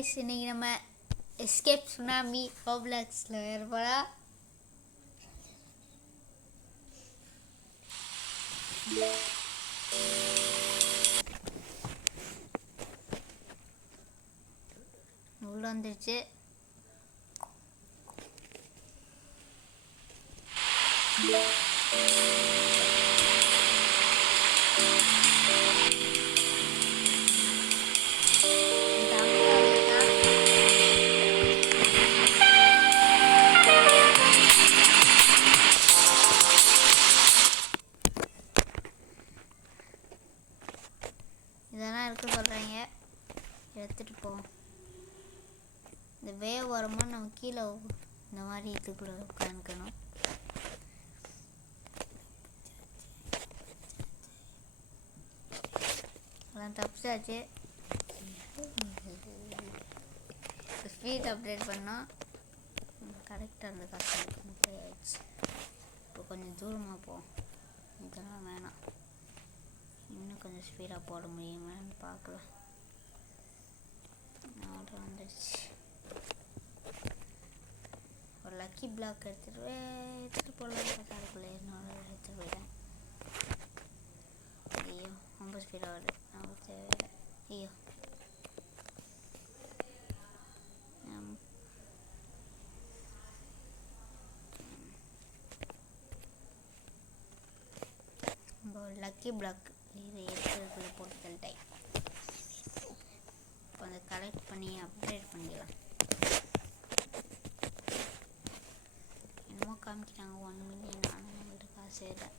Guys, இன்னைக்கு நம்ம escape tsunami ரோப்ளாக்ஸில் ஏற்படா உள்ள வந்துருச்சு. இதெல்லாம் இருக்க சொல்கிறாங்க, எடுத்துகிட்டு போவோம். இந்த வேவ் வரும்போது நம்ம கீழே இந்த மாதிரி இதுக்குள்ள உட்காந்துக்கணும். அதெல்லாம் தப்பிச்சாச்சு. ஸ்பீட் அப்டேட் பண்ணோம், கரெக்டாக அந்த காசு ஆயிடுச்சு. இப்போ கொஞ்சம் தூரமாக போவோம். இதெல்லாம் வேணாம், இன்னும் கொஞ்சம் ஸ்பீடாக போட முடியுமான்னு பார்க்கலாம். ஆர்டர் வந்துடுச்சு. ஒரு லக்கி பிளாக் எடுத்துகிட்டு போகலாம். அதுக்குள்ளே என்னோட எடுத்துகிட்டு போயிட்டேன். ஐயோ, ரொம்ப ஸ்பீடாக வருது. நமக்கு தேவை. ஐயோ, லக்கி பிளாக் இது எடுத்துக்குள்ளே போட்டு தள்ளிட்டேன். இப்போ அதை கலெக்ட் பண்ணி அப்கிரேட் பண்ணிக்கலாம். என்னமோ காமிக்கிறாங்க 1 மில்லியன். ஆனால் நம்மள்ட்ட காசு இல்லை.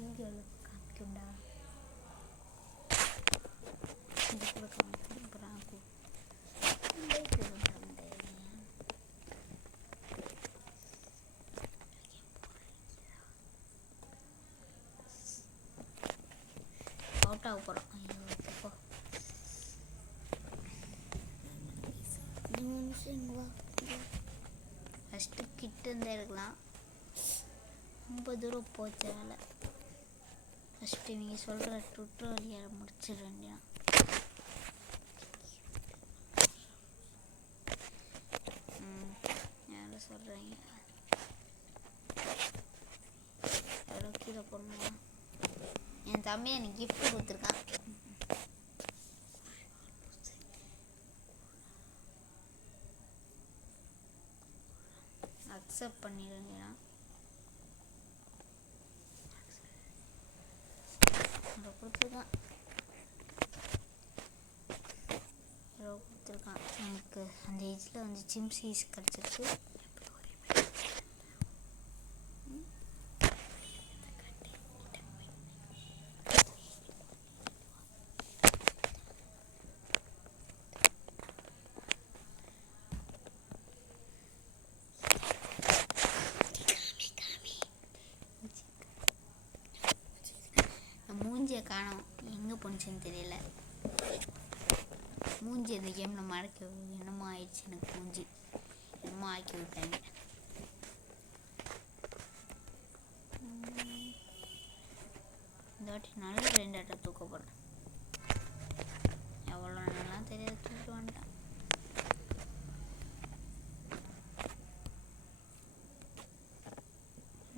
வீடியோவில் காமிக்கும்டா. இது கூட காமிக்கும். அப்புறம் அவுட் ஆக போகிறோம். ஐயோ, இப்போ ஃபஸ்ட்டு கிட்ட இருந்தே இருக்கலாம். ரொம்ப தூரம் போச்சு. வேலை ஃபஸ்ட்டு நீங்கள் சொல்கிற டுட்டோரியலை முடிச்சிடுறேன். யாரும் சொல்கிறீங்க எவ்வளோ கீழே போடணுமா? என் தம்பி எனக்கு கிஃப்ட் கொடுத்துருக்கான். அக்செப்ட் பண்ணிடுங்க. கொடுத்துருக்கான் எனக்கு. அந்த ஏஜில் வந்து சிம்சீஸ் கிடச்சிருக்கு. மூஞ்சியை காணோம், எங்கே போணுச்சுன்னு தெரியல. மூஞ்சி இந்த கேமில் மறக்க என்னமோ ஆயிடுச்சு. எனக்கு மூஞ்சி என்னமோ ஆக்கி விட்டாங்க. இந்த வாட்டி நல்ல 2 ஆட்டை தூக்க போகிறேன். எவ்வளோ நல்லா தெரியாது, தூக்கிட்டு வந்துட்டேன்.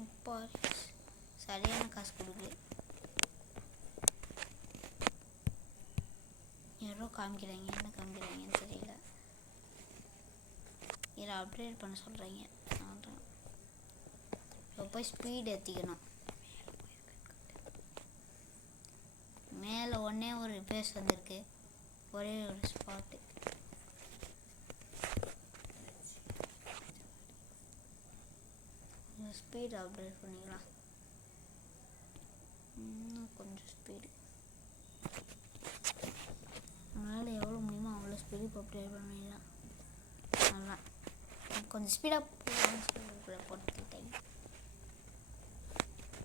இப்போ சரியான காசு கொடுக்கல. யாரோ காமிக்கிறாங்க, என்ன காமிக்கிறாங்கன்னு தெரியல. இதை அப்டேட் பண்ண சொல்கிறாங்க. இப்போ போய் ஸ்பீட் ஏற்றிக்கணும். மேலே ஒன்றே ஒரு பேஸ் வந்திருக்கு, ஒரே ஒரு ஸ்பாட்டு. ஸ்பீட் அப்டேட் பண்ணிக்கலாம். இன்னும் கொஞ்சம் ஸ்பீடு நம்மளால் எவ்வளோ முடியுமோ அவ்வளோ ஸ்பீடு இப்போ அப்டேட் பண்ணிடலாம். நல்லா கொஞ்சம் ஸ்பீடாக போட்டுக்கிட்டேன்.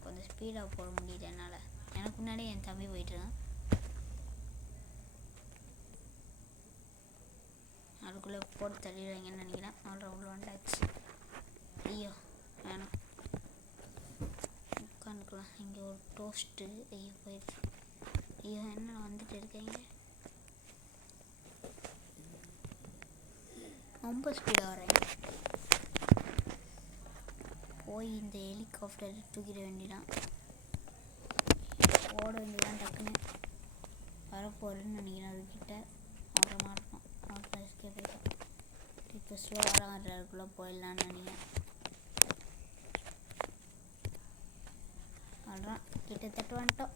கொஞ்சம் ஸ்பீடாக போட முடியல என்னால். எனக்கு முன்னாடி என் தம்பி போயிட்டுருக்கான். அதுக்குள்ளே போட்டு தள்ளிடுவாங்கன்னு நினைக்கிறேன். அவ்வளோ உள்ள வந்துட்டேன். பூஸ்ட்டு. ஐயோ போயிடுச்சு. ஐயோ என்ன வந்துட்டு இருக்கீங்க, ரொம்ப ஸ்பீடாக வரேன். போய் இந்த ஹெலிகாப்டர் தூக்கிட வேண்டியதான், ஓட வேண்டியதான். டக்குன்னு வரப்போகிறேன்னு நினைக்கிறேன் அதுக்கிட்ட. வர மாட்டோம், அவர்கிட்ட எஸ்கேப் போயிட்டோம். இப்போ ஸ்லோவாக வர்றதுக்குள்ளே போயிடலான்னு நினைக்கிறேன். அதான் கிட்டத்தட்ட வந்துட்டோம்.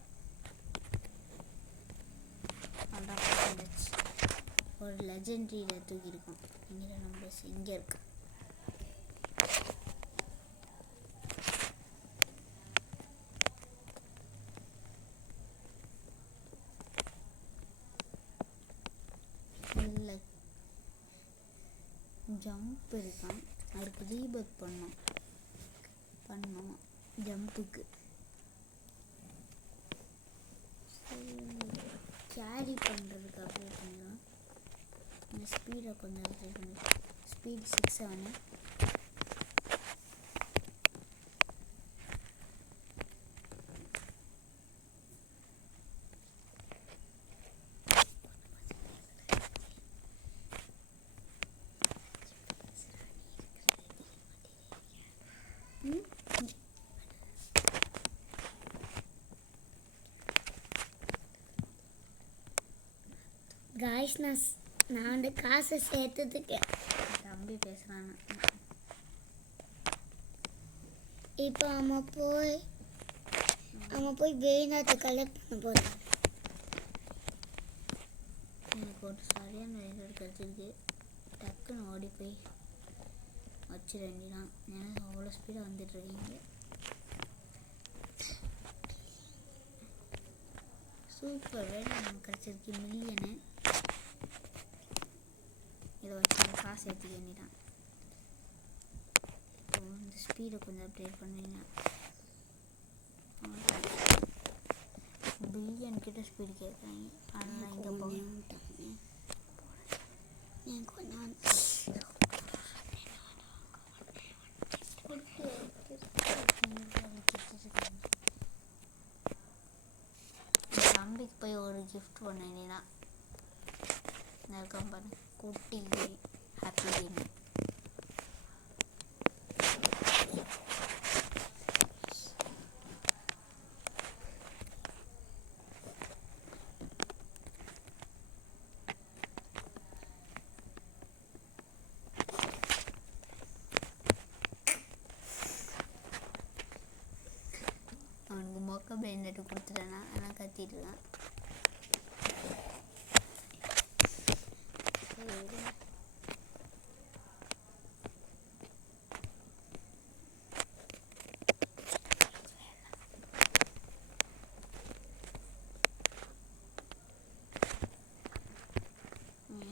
அதான் வந்துச்சு. ஒரு லெஜெண்டரியில் தூக்கியிருக்கோம். இங்கே நம்ம இங்கே இருக்கு. இல்லை ஜம்ப் இருக்கான், அதுக்கு ரீபேக் பண்ணோம் ஜம்புக்கு. கேரி பண்ணுறதுக்கு அப்டேட் பண்ணிடலாம். இந்த ஸ்பீடை கொஞ்சம் அப்டேட் பண்ணி, ஸ்பீட் 6-7. காய்ஸ் நான் வந்து காசை சேர்த்ததுக்கு தம்பி பேசுகிறான்னு. இப்போ அவன் போய் வேணாத்தை கலெக்ட் பண்ண போகிறான். எனக்கு ஒரு சரியான ரைடர் கிடச்சிருக்கு. டக்குன்னு ஓடி போய் வச்சிட வேண்டியதான். எனக்கு அவ்வளோ ஸ்பீடாக வந்துட்டுருக்கீங்க. சூப்பர் ரைடு நமக்கு கிடச்சிருக்கு, மில்லியனு. இதை வச்சு காசு ஏற்றிக்க வேண்டியதான். இப்போ இந்த ஸ்பீடை கொஞ்சம் அப்டேட் பண்ணுவீங்க. பில்லியன் கிட்ட ஸ்பீடு கேட்குறாங்க. ஆனால் இங்கே போகிறேன். தம்பிக்கு போய் ஒரு கிஃப்ட் பண்ண வேண்டியதான். பாரு, குட்டி ஹாப்பி கேம். அவனுக்கு மொக்க பிளேண்டட்டு கொடுத்துட்டேன்னா ஆனால் கத்திட்டு இருக்கான்.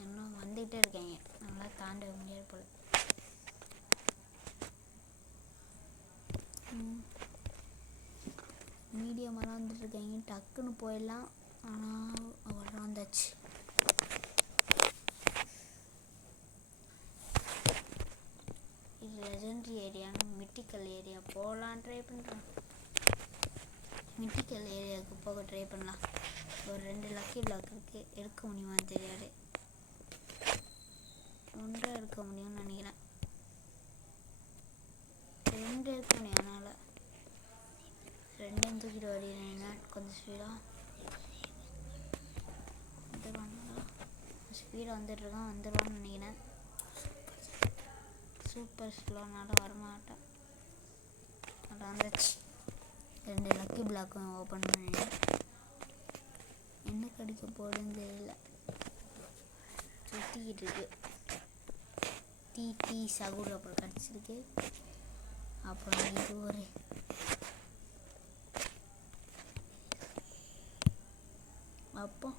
இன்னும் வந்துகிட்டே இருக்காங்க, நம்மளா தாண்ட முடியாது போல. மீடியமெல்லாம் வந்துட்டு இருக்காங்க. டக்குன்னு போயிடலாம். ஆனால் அவ்வளோ வந்தாச்சு. இது லெஜெண்டரி ஏரியான்னு மிட்டிக்கல் ஏரியா போகலான்னு ட்ரை பண்ணுறேன். மிட்டிக்கல் ஏரியாவுக்கு போக ட்ரை பண்ணலாம். ஒரு 2 லக்கி பிளாக் இருக்குது, எடுக்க முடியுமான்னு தெரியாது. 1 எடுக்க முடியும்னு நினைக்கிறேன். 2 எடுக்க முடியும். அதனால் 2 தூக்கிட்டு வரீங்கன்னா கொஞ்சம் ஸ்பீடாக வந்துடுவான்னு நினைக்கிறேன். சூப்பர் ஸ்லோனால வரமாட்டேன். அது வந்துச்சு. 2 லக்கி பிளாக்கும் ஓப்பன் பண்ணிட்டேன். என்ன கிடைக்க போகுதுன்னு தெரியல. சுற்றிக்கிட்டு இருக்கு. டீ சகுடு அப்புறம் கிடச்சிருக்கு. அப்புறம் இது ஒரு அப்போ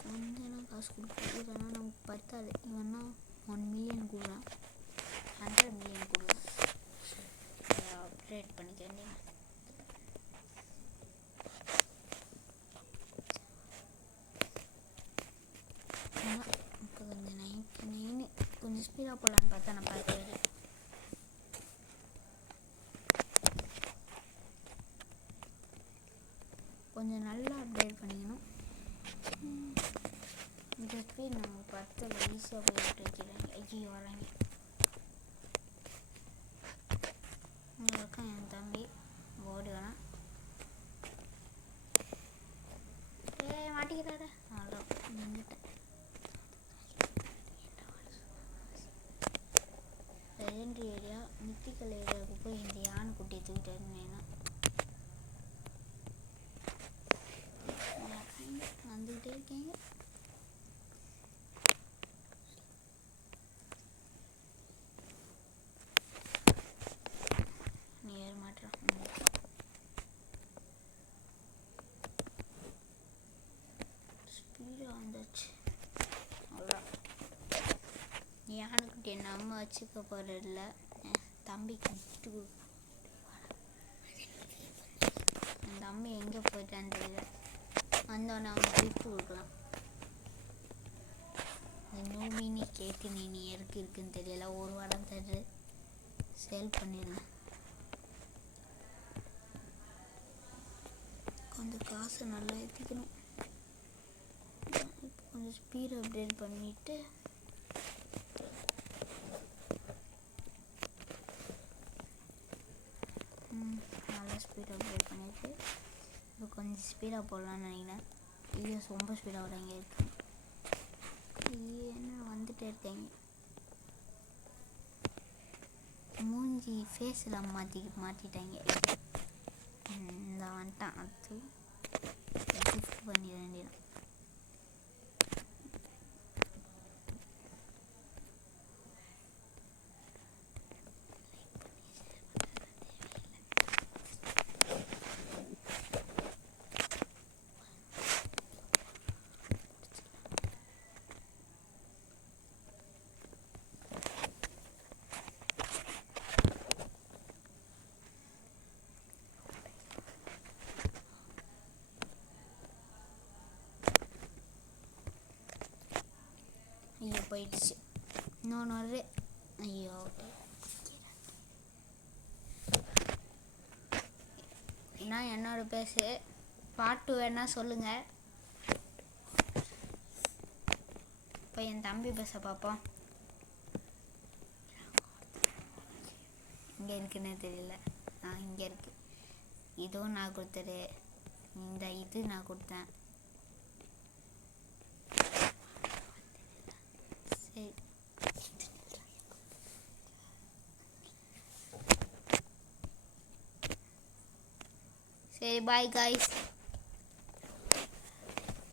கொஞ்சம் காசு கொடுக்குறது, ஆனால் நமக்கு பத்தாது. இவன்னா 1 மில்லியன் கொடுக்குறான், 100 மில்லியன் கொடுக்குறான். அப்கிரேட் பண்ணிக்க வேண்டியது. இப்போ கொஞ்சம் 99 கொஞ்சம் ஸ்பீடாக போகலான்னு பார்த்தா நான் பார்க்கவே இந்த ஸ்பீட் நம்ம 10 ஈஸியாக போயிட்டு வைக்கிறாங்க. ஐயோ வராங்க. இங்கே இருக்கான் என் தம்பி. ஓடி வேணாம். மாட்டிக்கிறாரு. அவ்வளோ நின்றுட்டேன். லெஜெண்டரி ஏரியா மித்திக்கல் ஏரியாவுக்கு போய் இந்த யானை குட்டியை தூக்கிட்டு இருந்தேன்னா வந்துக்கிட்டே இருக்கீங்க. நீ ஏற மாட்டேன். ஸ்பீடாக வந்துச்சு. அவ்வளோ யானைக்குட்டி நம்ம வச்சுக்க போகிறதில்ல. தம்பிக்கு கிஃப்ட் கொடுக்கும். என் தம்பி எங்கே போயிட்டான்னு தெரியல. வந்தோடனே அவங்க கிஃப்ட் கொடுக்கலாம். இந்த மினி கேக்கு நீ இருக்குன்னு தெரியல. ஒரு வாரம் தரு சேல் பண்ணிடலாம். கொஞ்சம் காசு நல்லா ஏற்றிக்கணும். கொஞ்சம் ஸ்பீட் அப்டேட் பண்ணிவிட்டு நல்லா ஸ்பீட் அப்டேட் பண்ணிவிட்டு இப்போ கொஞ்சம் ஸ்பீடாக போடலான்னு நினைக்கிறேன். ஐயோ ரொம்ப ஸ்பீடாக வராங்க இருக்கு. என்ன வந்துட்டே இருக்காங்க. மூஞ்சி ஃபேஸில் மாட்டிட்டாங்க. இந்த வந்துட்டான். அது கிஃப்ட் பண்ணிட வேண்டியதான். ஐயோ போயிடுச்சு. இன்னொன்று ஐயோ ஏன்னா என்னோட பேசு பாட்டு வேணால் சொல்லுங்கள். இப்போ என் தம்பி பேச பார்ப்போம். இங்கே இருக்குன்னு தெரியல. இங்கே இருக்கு. இதுவும் நான் கொடுத்தது. இது நான் கொடுத்தேன். சரி பாய் காய்ஸ்.